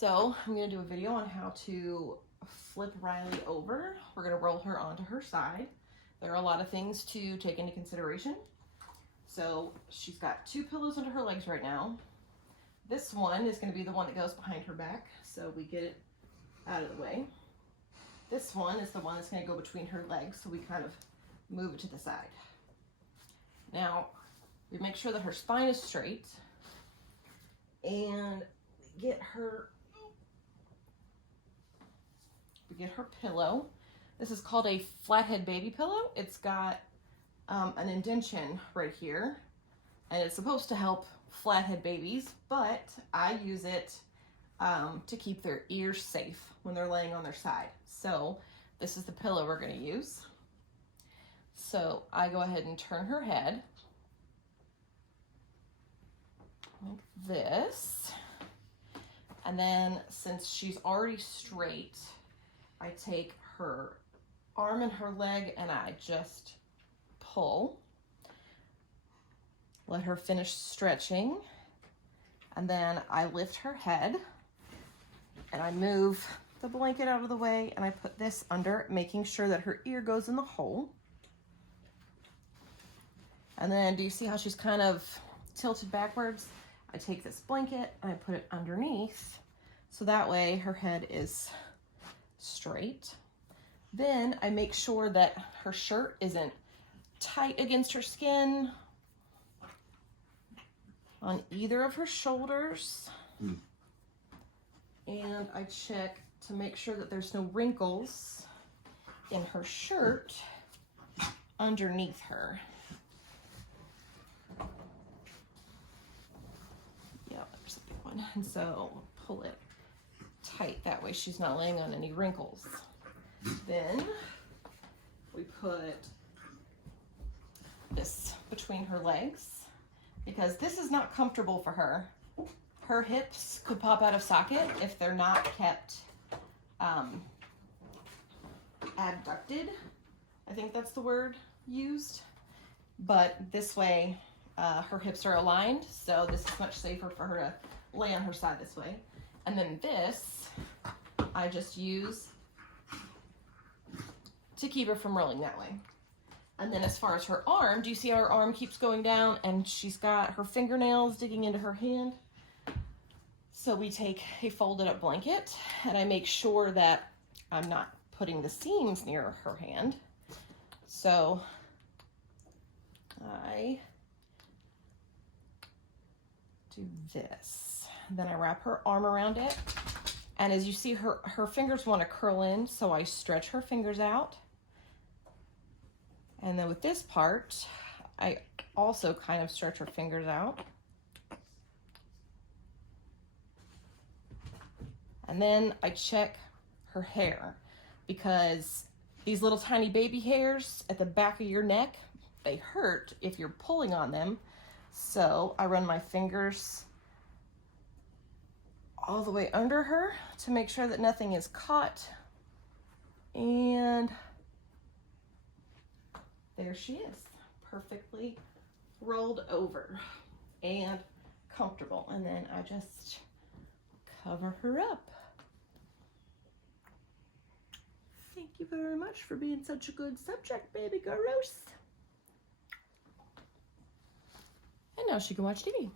So I'm going to do a video on how to flip Riley over. We're going to roll her onto her side. There are a lot of things to take into consideration. So she's got 2 pillows under her legs right now. This one is going to be the one that goes behind her back, so we get it out of the way. This one is the one that's going to go between her legs, so we kind of move it to the side. Now, we make sure that her spine is straight, and we get her pillow. This is called a flathead baby pillow. It's got an indentation right here, and it's supposed to help flathead babies, but I use it to keep their ears safe when they're laying on their side. So this is the pillow we're going to use. So I go ahead and turn her head like this, and then since she's already straight, I take her arm and her leg and I just pull. Let her finish stretching, and then I lift her head and I move the blanket out of the way and I put this under, making sure that her ear goes in the hole. And then do you see how she's kind of tilted backwards? I take this blanket and I put it underneath, so that way her head is straight. Then I make sure that her shirt isn't tight against her skin on either of her shoulders. And I check to make sure that there's no wrinkles in her shirt underneath her. Yeah, there's a big one. And so pull it tight, that way she's not laying on any wrinkles. Then we put this between her legs, because this is not comfortable for her. Her hips could pop out of socket if they're not kept abducted. I think that's the word used. But this way, her hips are aligned, so this is much safer for her to lay on her side this way. And then this, I just use to keep her from rolling that way. And then as far as her arm, do you see how her arm keeps going down and she's got her fingernails digging into her hand? So we take a folded up blanket and I make sure that I'm not putting the seams near her hand. So I do this. Then I wrap her arm around it. And as you see, her fingers want to curl in, so I stretch her fingers out. And then with this part, I also kind of stretch her fingers out. And then I check her hair, because these little tiny baby hairs at the back of your neck, they hurt if you're pulling on them. So I run my fingers all the way under her to make sure that nothing is caught. And there she is, perfectly rolled over and comfortable. And then I just cover her up. Thank you very much for being such a good subject, baby girls. And now she can watch TV.